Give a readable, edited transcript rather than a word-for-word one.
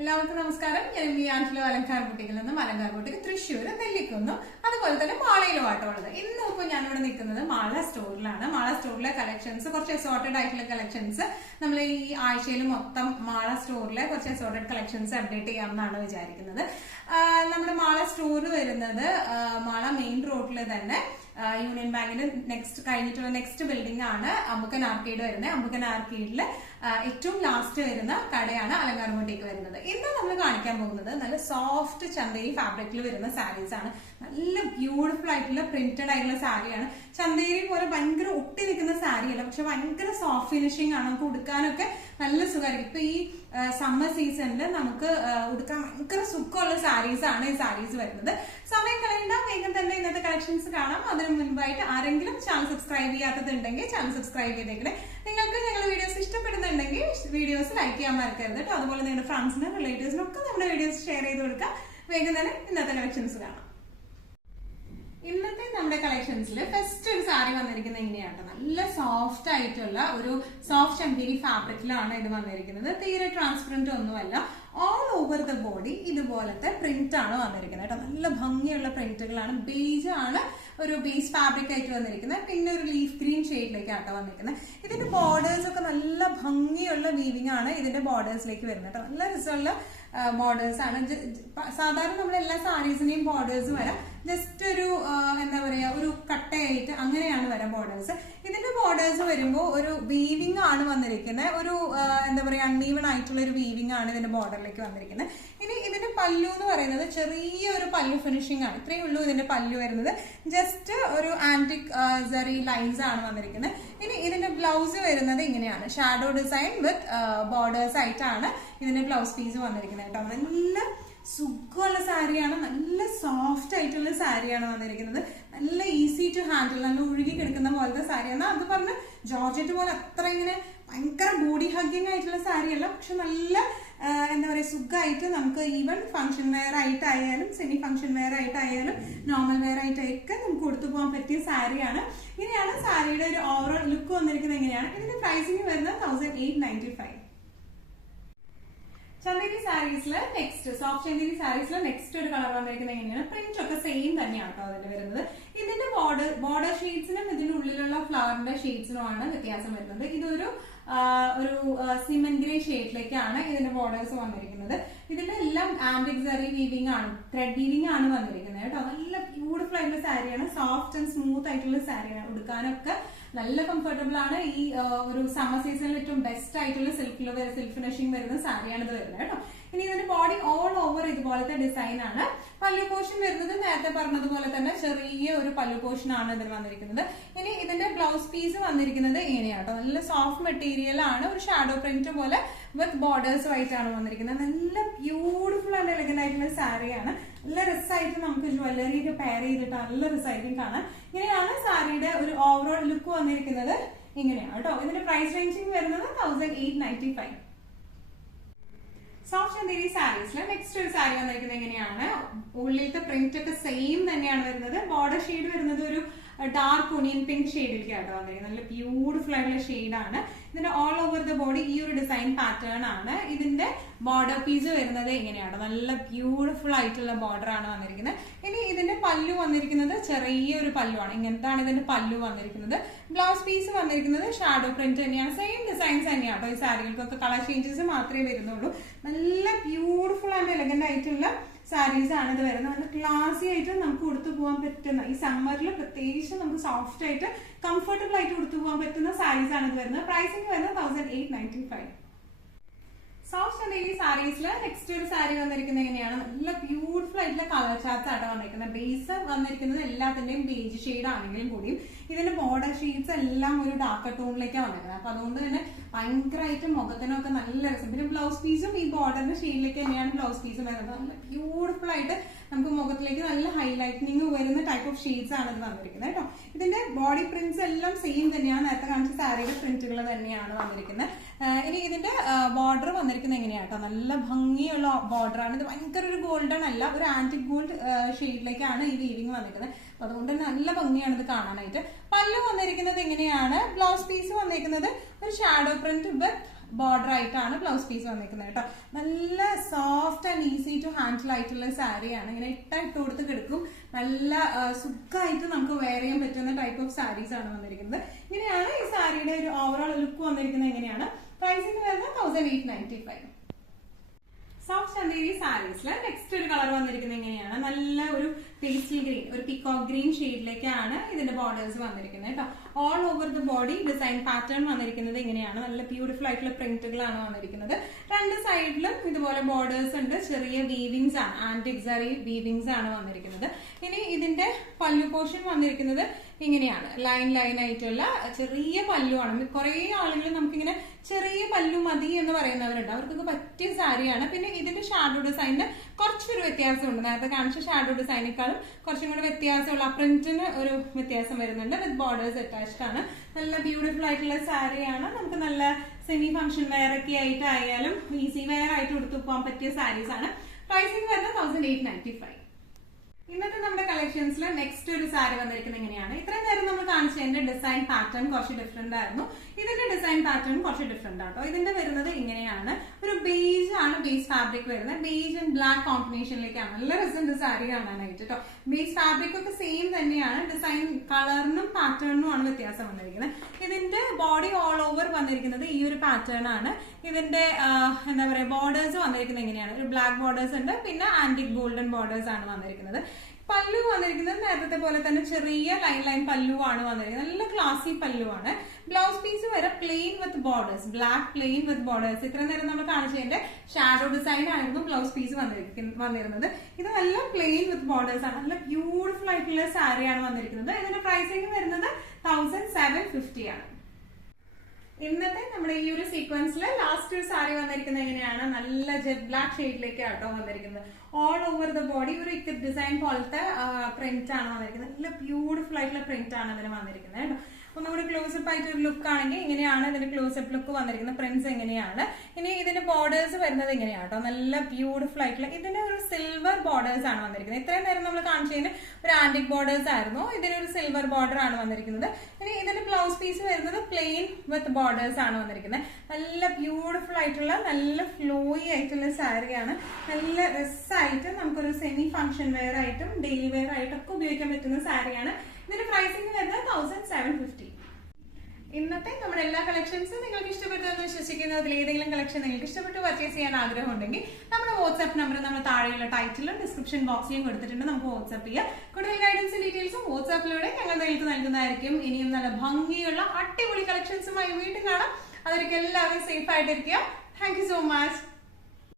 എല്ലാവർക്കും നമസ്കാരം. ഞാൻ ആൻഷിലോ അലങ്കാർ ബുട്ടിക്കിൽ നിന്നും അലങ്കാർ ബുട്ടിക്ക് തൃശ്ശൂർ നെല്ലിക്കുന്നു, അതുപോലെ തന്നെ മാളയിലുമായിട്ടുള്ളത്. ഇന്നിപ്പോൾ ഞാനിവിടെ നിൽക്കുന്നത് മാള സ്റ്റോറിലാണ്. മാള സ്റ്റോറിലെ കളക്ഷൻസ്, കുറച്ച് അസോർട്ടഡ് ആയിട്ടുള്ള കളക്ഷൻസ് നമ്മൾ ഈ ആഴ്ചയിൽ മൊത്തം മാള സ്റ്റോറിലെ കുറച്ച് അസോർട്ടഡ് കളക്ഷൻസ് അപ്ഡേറ്റ് ചെയ്യാമെന്നാണ് വിചാരിക്കുന്നത്. നമ്മുടെ മാള സ്റ്റോർ വരുന്നത് മാള മെയിൻ റോഡിൽ തന്നെ യൂണിയൻ ബാങ്കിന് കഴിഞ്ഞിട്ടുള്ള നെക്സ്റ്റ് ബിൽഡിംഗ് ആണ് അമ്പുക്കൻ ആർക്കേഡ് വരുന്നത്. അമ്പുക്കൻ ആർക്കേഡിൽ ഏറ്റവും ലാസ്റ്റ് വരുന്ന കടയാണ് അലങ്കാർ ബുട്ടീക്ക് വരുന്നത്. ഇന്ന് നമ്മൾ കാണിക്കാൻ പോകുന്നത് നല്ല സോഫ്റ്റ് ചന്തേരി ഫാബ്രിക്കിൽ വരുന്ന സാരീസ് ആണ്. നല്ല ബ്യൂട്ടിഫുൾ ആയിട്ടുള്ള പ്രിന്റഡ് ആയിട്ടുള്ള സാരിയാണ്. ചന്തേരി പോലെ ഭയങ്കര ഒട്ടി നിൽക്കുന്ന സാരിയല്ല, പക്ഷെ ഭയങ്കര സോഫ്റ്റ് ഫിനിഷിംഗ് ആണ്. നമുക്ക് ഉടുക്കാനൊക്കെ നല്ല സുഖമായിരിക്കും. ഇപ്പൊ ഈ സമ്മർ സീസണിൽ നമുക്ക് ഉടുക്കാൻ ഭയങ്കര സുഖമുള്ള സാരീസ് ആണ് ഈ സാരീസ് വരുന്നത്. സമയം കളയണ്ട, വേഗം തന്നെ ഇന്നത്തെ കളക്ഷൻസ് കാണാം. അതിന് മുൻപായിട്ട് ആരെങ്കിലും ചാനൽ സബ്സ്ക്രൈബ് ചെയ്യാത്തതുണ്ടെങ്കിൽ ചാനൽ സബ്സ്ക്രൈബ് ചെയ്തേക്കണേ. നിങ്ങൾക്ക് ഞങ്ങളുടെ വീഡിയോസ് ഇഷ്ടപ്പെടുന്നുണ്ടെങ്കിൽ വീഡിയോസ് ലൈക്ക് ചെയ്യാൻ മറക്കരുത് കേട്ടോ. അതുപോലെ നിങ്ങളുടെ ഫ്രണ്ട്സിനും റിലേറ്റീവ്സിനും ഒക്കെ നമ്മുടെ വീഡിയോസ് ഷെയർ ചെയ്ത് കൊടുക്കുക. വേഗം തന്നെ ഇന്നത്തെ കളക്ഷൻസ് കാണാം. ഇന്നത്തെ നമ്മുടെ കളക്ഷൻസിൽ ഫസ്റ്റ് ഒരു സാരി വന്നിരിക്കുന്നത് ഇങ്ങനെയാണ്. നല്ല സോഫ്റ്റ് ആയിട്ടുള്ള ഒരു സോഫ്റ്റ് ചന്തേരി ഫാബ്രിക്കിലാണ് ഇത് വന്നിരിക്കുന്നത്. തീരെ ട്രാൻസ്പെറന്റ് ഒന്നുമല്ല. ഓൾ ഓവർ ദ ബോഡി ഇതുപോലത്തെ പ്രിന്റ് ആണ് വന്നിരിക്കുന്നത് കേട്ടോ. നല്ല ഭംഗിയുള്ള പ്രിന്റുകളാണ്. ബേജ് ആണ് ഒരു ബേസ് ഫാബ്രിക് ആയിട്ട് വന്നിരിക്കുന്നത്. പിന്നെ ഒരു ലീഫ് ഗ്രീൻ ഷെയ്ഡിലേക്കാട്ടോ വന്നിരിക്കുന്നത്. ഇതിന്റെ ബോർഡേഴ്സ് ഒക്കെ നല്ല ഭംഗിയുള്ള വീവിംഗ് ആണ് ഇതിന്റെ ബോർഡേഴ്സിലേക്ക് വരുന്നത് കേട്ടോ. നല്ല രസമുള്ള ബോർഡേഴ്സ് ആണ്. സാധാരണ നമ്മുടെ എല്ലാ സാരീസിന്റെയും ബോർഡേഴ്സ് വരാം ജസ്റ്റ് ഒരു എന്താ പറയാ ഒരു കട്ടയായിട്ട് അങ്ങനെയാണ് വരാം ബോർഡേഴ്സ്. ഇതിന്റെ ബോർഡേഴ്സ് വരുമ്പോൾ ഒരു വീവിംഗ് ആണ് വന്നിരിക്കുന്നത്. ഒരു എന്താ പറയാ അൺഈവൺ ആയിട്ടുള്ള ഒരു വീവിംഗ് ആണ് ഇതിന്റെ ബോർഡറിലേക്ക് വന്നിരിക്കുന്നത്. ഇനി ഇതിന്റെ പല്ലു എന്ന് പറയുന്നത് ചെറിയൊരു പല്ലു ഫിനിഷിംഗ് ആണ്. ഇത്രയേ ഉള്ളൂ ഇതിന്റെ പല്ലു വരുന്നത്. ജസ്റ്റ് ഒരു ആന്റിക് സെറി ലൈൻസ് ആണ് വന്നിരിക്കുന്നത്. ഇനി ഇതിന്റെ ബ്ലൗസ് വരുന്നത് ഇങ്ങനെയാണ്. ഷാഡോ ഡിസൈൻ വിത്ത് ബോർഡേഴ്സ് ആയിട്ടാണ് ഇതിന്റെ ബ്ലൗസ് പീസ് വന്നിരിക്കുന്നത് കേട്ടോ. നല്ല സുഖമുള്ള സാരിയാണ്. നല്ല സോഫ്റ്റ് ആയിട്ടുള്ള സാരിയാണ് വന്നിരിക്കുന്നത്. നല്ല ഈസി ടു ഹാൻഡിൽ, നല്ല ഒഴുകി കിടക്കുന്ന പോലത്തെ സാരിയാണ്. അത് പറഞ്ഞ് ജോർജറ്റ് പോലെ അത്ര ഇങ്ങനെ ഭയങ്കര ബോഡി ഹഗ്ഗിങ് ആയിട്ടുള്ള സാരിയല്ല, പക്ഷെ നല്ല എന്താ പറയുക സുഖമായിട്ട് നമുക്ക് ഈവൻ ഫംഗ്ഷൻ വെയർ ആയിട്ടായാലും സെമി ഫംഗ്ഷൻ വെയർ ആയിട്ടായാലും നോർമൽ വെയർ ആയിട്ടൊക്കെ നമുക്ക് കൊടുത്തു പോകാൻ പറ്റിയ സാരിയാണ്. ഇങ്ങനെയാണ് സാരിയുടെ ഒരു ഓവറോൾ ലുക്ക് വന്നിരിക്കുന്നത്. എങ്ങനെയാണ് ഇതിന്റെ പ്രൈസിങ് വരുന്നത് 1895. ചന്തേരി സാരീസില് നെക്സ്റ്റ് സോഫ്റ്റ് ചന്തേരി സാരീസില് നെക്സ്റ്റ് ഒരു കളർ വന്നിരിക്കുന്നത് എങ്ങനെയാണ്. പ്രിന്റ് ഒക്കെ സെയിം തന്നെയാണ് കേട്ടോ അതിൽ വരുന്നത്. ഇതിന്റെ ബോർഡർ ഷെയ്ഡ്സിനും ഇതിന്റെ ഉള്ളിലുള്ള ഫ്ലവറിന്റെ ഷെയ്ഡ്സിനുമാണ് വ്യത്യാസം വരുന്നത്. ഇതൊരു സിമന്റ് ഗ്രേ ഷെയ്ഡിലേക്കാണ് ഇതിന്റെ ബോർഡേഴ്സ് വന്നിരിക്കുന്നത്. ഇതിന്റെ എല്ലാം ആംബിക് സെറി വീവിംഗ് ആണ്, ത്രെഡ് വീവിംഗ് ആണ് വന്നിരിക്കുന്നത് കേട്ടോ. നല്ല ബ്യൂട്ടിഫുൾ ആയിട്ടുള്ള സാരിയാണ്. സോഫ്റ്റ് ആൻഡ് സ്മൂത്ത് ആയിട്ടുള്ള സാരിയാണ്. ഉടുക്കാനൊക്കെ നല്ല കംഫർട്ടബിൾ ആണ്. ഈ ഒരു സമ്മർ സീസണിൽ ഏറ്റവും ബെസ്റ്റ് ആയിട്ടുള്ള സിൽക്ക് ഫിനിഷിംഗ് വരുന്ന സാരിയാണ് ഇത് വരുന്നത് കേട്ടോ. ഇനി ഇതിന്റെ ബോഡി ഓൾ ഓവർ ഇതുപോലത്തെ ഡിസൈൻ ആണ്. പല്ലു പോർഷൻ വരുന്നത് നേരത്തെ പറഞ്ഞതുപോലെ തന്നെ ചെറിയ ഒരു പല്ലു പോർഷൻ ആണ് ഇതിൽ വന്നിരിക്കുന്നത്. ഇനി ഇതിന്റെ ബ്ലൗസ് പീസ് വന്നിരിക്കുന്നത് ഇങ്ങനെയാട്ടോ. നല്ല സോഫ്റ്റ് മെറ്റീരിയൽ ആണ്. ഒരു ഷാഡോ പ്രിന്റ് പോലെ വിത്ത് ബോർഡേഴ്സ് ആയിട്ടാണ് വന്നിരിക്കുന്നത്. നല്ല ബ്യൂട്ടിഫുൾ ആൻഡ് എലഗന്റ് ആയിട്ടുള്ള സാരിയാണ്. നല്ല രസമായിട്ട് നമുക്ക് ജ്വല്ലറി ഒക്കെ പെയർ ചെയ്തിട്ട് നല്ല രസമായിരിക്കും കാണാൻ. ഇങ്ങനെയാണ് സാരിയുടെ ഒരു ഓവറോൾ ലുക്ക് വന്നിരിക്കുന്നത്. ഇങ്ങനെയാണ് കേട്ടോ. ഇതിന്റെ പ്രൈസ് റേഞ്ചിങ് വരുന്നത് 1895. സോഫ്റ്റ് ചന്തേരി സാരീസില് നെക്സ്റ്റ് ഒരു സാരി വന്നിരിക്കുന്നത് എങ്ങനെയാണ്. ഉള്ളിലത്തെ പ്രിന്റ് ഒക്കെ സെയിം തന്നെയാണ് വരുന്നത്. ബോർഡർ ഷെയ്ഡ് വരുന്നത് ഒരു ഡാർക്ക് ഒനിയൻ പിങ്ക് ഷെയ്ഡിലേക്കാട്ടോ വന്നിരിക്കുന്നത്. നല്ല ബ്യൂട്ടിഫുൾ ആയിട്ടുള്ള ഷെയ്ഡാണ്. ഇതിന്റെ ഓൾ ഓവർ ദ ബോഡി ഈ ഒരു ഡിസൈൻ പാറ്റേൺ ആണ്. ഇതിന്റെ ബോർഡർ പീസ് വരുന്നത് ഇങ്ങനെയാണ്. നല്ല ബ്യൂട്ടിഫുൾ ആയിട്ടുള്ള ബോർഡർ ആണ് വന്നിരിക്കുന്നത്. ഇനി ഇതിന്റെ പല്ലു വന്നിരിക്കുന്നത് ചെറിയൊരു പല്ലുവാണ്. ഇങ്ങനത്താണ് ഇതിന്റെ പല്ലു വന്നിരിക്കുന്നത്. ബ്ലൗസ് പീസ് വന്നിരിക്കുന്നത് ഷാഡോ പ്രിന്റ് തന്നെയാണ്. സെയിം ഡിസൈൻസ് തന്നെയാട്ടോ. ഈ സാരികൾക്കൊക്കെ കളർ ചേഞ്ചസ് മാത്രമേ വരുന്നുള്ളൂ. നല്ല ബ്യൂട്ടിഫുൾ ആൻഡ് എലഗന്റ് ആയിട്ടുള്ള സാരീസ് ആണ് ഇത് വരുന്നത്. നല്ല ക്ലാസി ആയിട്ട് നമുക്ക് ഉടുത്തു പോകാൻ പറ്റുന്ന, ഈ സമ്മറിൽ പ്രത്യേകിച്ച് നമുക്ക് സോഫ്റ്റ് ആയിട്ട് കംഫർട്ടബിൾ ആയിട്ട് ഉടുത്തു പോകാൻ പറ്റുന്ന സാരീസ് ആണ് ഇത് വരുന്നത്. പ്രൈസിങ് വരുന്നത് 1895. സോഫ്റ്റ് ചന്തേരി സാരീസിൽ നെക്സ്റ്റ് ഒരു സാരി വന്നിരിക്കുന്നത് എങ്ങനെയാണ്. നല്ല ബ്യൂട്ടിഫുൾ ആയിട്ടുള്ള കളർ ചാർട്ട്സ് ആട്ടോ വന്നിരിക്കുന്നത്. ബേസ് വന്നിരിക്കുന്നത് എല്ലാത്തിന്റെയും ബേജ് ഷെയ്ഡ് ആണെങ്കിലും കൂടിയും ഇതിന്റെ ബോർഡർ ഷെയ്ഡ്സ് എല്ലാം ഒരു ഡാർക്ക് ടോണിലേക്കാണ് വന്നിരിക്കുന്നത്. അപ്പൊ അതുകൊണ്ട് തന്നെ ഭയങ്കരമായിട്ട് മുഖത്തിനൊക്കെ നല്ല രസം. പിന്നെ ബ്ലൗസ് പീസും ഈ ബോർഡറിന്റെ ഷെയ്ഡിലേക്ക് തന്നെയാണ് ബ്ലൗസ് പീസും വരുന്നത്. നല്ല ബ്യൂട്ടിഫുൾ ആയിട്ട് നമുക്ക് മുഖത്തിലേക്ക് നല്ല ഹൈലൈറ്റനിങ് വരുന്ന ടൈപ്പ് ഓഫ് ഷെയ്ഡ്സ് ആണ് ഇത് വന്നിരിക്കുന്നത് കേട്ടോ. ഇതിന്റെ ബോഡി പ്രിന്റ്സ് എല്ലാം സെയിം തന്നെയാണ്. നേരത്തെ കാണിച്ച സാരിയുടെ പ്രിന്റുകൾ തന്നെയാണ് വന്നിരിക്കുന്നത്. ഇനി ഇതിന്റെ ബോർഡർ വന്നിരിക്കുന്നത് എങ്ങനെയാട്ടോ. നല്ല ഭംഗിയുള്ള ബോർഡർ ആണ്. ഇത് ഭയങ്കര ഒരു ഗോൾഡൻ അല്ല, ഒരു ആന്റിക് ഗോൾഡ് ഷെയ്ഡിലേക്കാണ് ഈ വീവിംഗ് വന്നിരിക്കുന്നത്. അപ്പൊ അതുകൊണ്ട് തന്നെ നല്ല ഭംഗിയാണ് ഇത് കാണാനായിട്ട്. പല്ലു വന്നിരിക്കുന്നത് എങ്ങനെയാണ്. ബ്ലൗസ് പീസ് വന്നിരിക്കുന്നത് ഒരു ഷാഡോ പ്രിന്റ് വിത്ത് ബോർഡർ ആയിട്ടാണ് ബ്ലൗസ് പീസ് വന്നിരിക്കുന്നത് കേട്ടോ. നല്ല soft and easy to handle ആയിട്ടുള്ള സാരിയാണ്. ഇങ്ങനെ ഇട്ട് കൊടുത്ത് കിടക്കും, നല്ല സുഖമായിട്ട് നമുക്ക് വെയർ ചെയ്യാൻ പറ്റുന്ന ടൈപ്പ് ഓഫ് സാരീസ് ആണ് വന്നിരിക്കുന്നത്. ഇങ്ങനെയാണ് ഈ സാരിയുടെ ഒരു ഓവറോൾ ലുക്ക് വന്നിരിക്കുന്നത്. എങ്ങനെയാണ് പ്രൈസിന് വരുന്നത് 1895. സോഫ്റ്റ് ചന്തേരി സാരീസില് നെക്സ്റ്റ് ഒരു കളർ വന്നിരിക്കുന്നത് എങ്ങനെയാണ്, നല്ല ഒരു പേസ്റ്റൽ ഗ്രീൻ, ഒരു പിക്കോക്ക് ഗ്രീൻ ഷെയ്ഡിലേക്കാണ് ഇതിന്റെ ബോർഡേഴ്സ് വന്നിരിക്കുന്നത് കേട്ടോ. All over the body design pattern വന്നിരിക്കുന്നത് ഇങ്ങനെയാണ്. നല്ല ബ്യൂട്ടിഫുൾ ആയിട്ടുള്ള പ്രിന്റുകളാണ് വന്നിരിക്കുന്നത്. രണ്ട് സൈഡിലും ഇതുപോലെ ബോർഡേഴ്സ് ഉണ്ട്. ചെറിയ വീവിങ്സ് ആണ്, ആന്റിക് സറി വീവിങ്സ് ആണ് വന്നിരിക്കുന്നത്. ഇനി ഇതിന്റെ പല്ലു പോർഷൻ വന്നിരിക്കുന്നത് ഇങ്ങനെയാണ്. ലൈൻ ആയിട്ടുള്ള ചെറിയ പല്ലുവാണ്. കുറെ ആളുകൾ നമുക്കിങ്ങനെ ചെറിയ പല്ലു മതി എന്ന് പറയുന്നവരുണ്ട്, അവർക്കൊക്കെ പറ്റിയ സാരിയാണ്. പിന്നെ ഇതിന്റെ ഷാഡോ ഡിസൈനിന് കുറച്ചൊരു വ്യത്യാസമുണ്ട്. നേരത്തെ കാണിച്ച ഷാഡോ ഡിസൈനേക്കാളും കുറച്ചും കൂടെ വ്യത്യാസമുള്ള പ്രിന്റിന് ഒരു വ്യത്യാസം വരുന്നുണ്ട്. വിത്ത് ബോർഡേഴ്സ് അറ്റാച്ച്ഡ് ആണ്. നല്ല ബ്യൂട്ടിഫുൾ ആയിട്ടുള്ള സാരിയാണ്. നമുക്ക് നല്ല സെമി ഫംഗ്ഷൻ വെയർ ഒക്കെ ആയിട്ടായാലും ഈസി വെയർ ആയിട്ട് എടുത്തു പോകാൻ പറ്റിയ സാരീസ് ആണ്. പ്രൈസിംഗ് വരുന്നത് 1895. ഇന്നത്തെ നമ്മുടെ കളക്ഷൻസിൽ നെക്സ്റ്റ് ഒരു സാരി വന്നിരിക്കുന്നത് എങ്ങനെയാണ്. ഇത്രയും നേരം നമ്മൾ കാണിച്ചതിന്റെ ഡിസൈൻ പാറ്റേൺ കുറച്ച് ഡിഫറെന്റ് ആയിരുന്നു. ഇതിന്റെ ഡിസൈൻ പാറ്റേൺ കുറച്ച് ഡിഫറെന്റ് ആട്ടോ. ഇതിന്റെ വരുന്നത് ഇങ്ങനെയാണ്. ഒരു ബേജ് ആണ് ബേസ് ഫാബ്രിക് വരുന്നത്. ബേജ് ആൻഡ് ബ്ലാക്ക് കോമ്പിനേഷനിലേക്കാണ്. നല്ല രസമുണ്ട് സാരി കാണാനായിട്ട് കേട്ടോ. ബേസ് ഫാബ്രിക് ഒക്കെ സെയിം തന്നെയാണ്. ഡിസൈൻ കളറിനും പാറ്റേണിനും ആണ് വ്യത്യാസം വന്നിരിക്കുന്നത്. ഇതിന്റെ ബോഡി ഓൾ ഓവർ വന്നിരിക്കുന്നത് ഈ ഒരു പാറ്റേൺ ആണ്. ഇതിന്റെ എന്താ പറയാ ബോർഡേഴ്സ് വന്നിരിക്കുന്നത് എങ്ങനെയാണ്, ഒരു ബ്ലാക്ക് ബോർഡേഴ്സ് ഉണ്ട്, പിന്നെ ആന്റിക് ഗോൾഡൻ ബോർഡേഴ്സ് ആണ് വന്നിരിക്കുന്നത്. പല്ലു വന്നിരിക്കുന്നത് നേരത്തെ പോലെ തന്നെ ചെറിയ ലൈൻ പല്ലുവാണ് വന്നിരിക്കുന്നത്. നല്ല ക്ലാസി പല്ലുവാണ്. ബ്ലൗസ് പീസ് വരെ plain with borders, black plain with borders. ഇത്ര നേരം നമ്മൾ കാണിച്ചതിന്റെ ഷാഡോ ഡിസൈൻ ആയിരുന്നു ബ്ലൗസ് പീസ് വന്നിരുന്നത്. ഇത് നല്ല പ്ലെയിൻ വിത്ത് ബോർഡേഴ്സ് ആണ്. നല്ല ബ്യൂട്ടിഫുൾ ആയിട്ടുള്ള സാരിയാണ് വന്നിരിക്കുന്നത്. ഇതിന്റെ പ്രൈസിംഗ് വരുന്നത് 1750 ആണ്. ഇന്നത്തെ നമ്മുടെ ഈ ഒരു സീക്വൻസിൽ ലാസ്റ്റ് ഒരു സാരി വന്നിരിക്കുന്നത് എങ്ങനെയാണ്, നല്ല ജെറ്റ് ബ്ലാക്ക് ഷെയ്ഡിലേക്ക് ആട്ടോ വന്നിരിക്കുന്നത്. ഓൾ ഓവർ ദ ബോഡി ഒരു ഇക്കറ്റ് ഡിസൈൻ പോലത്തെ പ്രിന്റ് ആണ് വന്നിരിക്കുന്നത്. നല്ല ബ്യൂട്ടിഫുൾ ആയിട്ടുള്ള പ്രിന്റ് ആണ് ഇതിന് വന്നിരിക്കുന്നത് കേട്ടോ. അപ്പൊ നമ്മുടെ ക്ലോസപ്പ് ആയിട്ട് ഒരു ലുക്ക് ആണെങ്കിൽ ഇങ്ങനെയാണ് ഇതിന്റെ ക്ലോസപ്പ് ലുക്ക് വന്നിരിക്കുന്നത്. പ്രിന്റ്സ് എങ്ങനെയാണ്. ഇനി ഇതിന്റെ ബോർഡേഴ്സ് വരുന്നത് എങ്ങനെയാണ് കേട്ടോ. നല്ല ബ്യൂട്ടിഫുൾ ആയിട്ടുള്ള ഇതിന്റെ ഒരു സിൽവർ ബോർഡേഴ്സ് ആണ് വന്നിരിക്കുന്നത്. ഇത്രയും നേരം നമ്മൾ കാണിച്ചതിന് ഒരു ആന്റിക് ബോർഡേഴ്സ് ആയിരുന്നു. ഇതിനൊരു സിൽവർ ബോർഡർ ആണ് വന്നിരിക്കുന്നത്. ഇനി ഇതിന്റെ ബ്ലൗസ് പീസ് വരുന്നത് പ്ലെയിൻ വിത്ത് ബോർഡേഴ്സ് ആണ് വന്നിരിക്കുന്നത്. നല്ല ബ്യൂട്ടിഫുൾ ആയിട്ടുള്ള നല്ല ഫ്ലോയി ആയിട്ടുള്ള സാരിയാണ്. നല്ല രസമായിട്ട് നമുക്കൊരു സെമി ഫംഗ്ഷൻ വെയർ ആയിട്ടും ഡെയിലി വെയർ ആയിട്ടും ഒക്കെ ഉപയോഗിക്കാൻ പറ്റുന്ന സാരിയാണ്. ഇതിന്റെ പ്രൈസിംഗ് വരുന്നത് 1750. ഇന്നത്തെ നമ്മുടെ എല്ലാ കളക്ഷൻസും നിങ്ങൾക്ക് ഇഷ്ടപ്പെട്ടെന്ന് വിശ്വസിക്കുന്നു. അതിൽ ഏതെങ്കിലും കളക്ഷൻ നിങ്ങൾക്ക് ഇഷ്ടപ്പെട്ട് പർച്ചേസ് ചെയ്യാൻ ആഗ്രഹം ഉണ്ടെങ്കിൽ നമ്മുടെ വാട്സ്ആപ്പ് നമ്പർ നമ്മൾ താഴെയുള്ള ടൈറ്റിലും ഡിസ്ക്രിപ്ഷൻ ബോക്സിലും കൊടുത്തിട്ടുണ്ട്. നമുക്ക് വാട്സ്ആപ്പ് ചെയ്യാം. കൂടുതൽ ഗൈഡൻസും ഡീറ്റെയിൽസും വാട്സ്ആപ്പിലൂടെ ഞങ്ങൾ നിങ്ങൾക്ക് നൽകുന്നതായിരിക്കും. ഇനിയും നല്ല ഭംഗിയുള്ള അടിപൊളി കളക്ഷൻസുമായി വീണ്ടും കാണാം. അതൊരിക്കലും എല്ലാവരും സേഫ് ആയിട്ടിരിക്കുക. Thank you so much.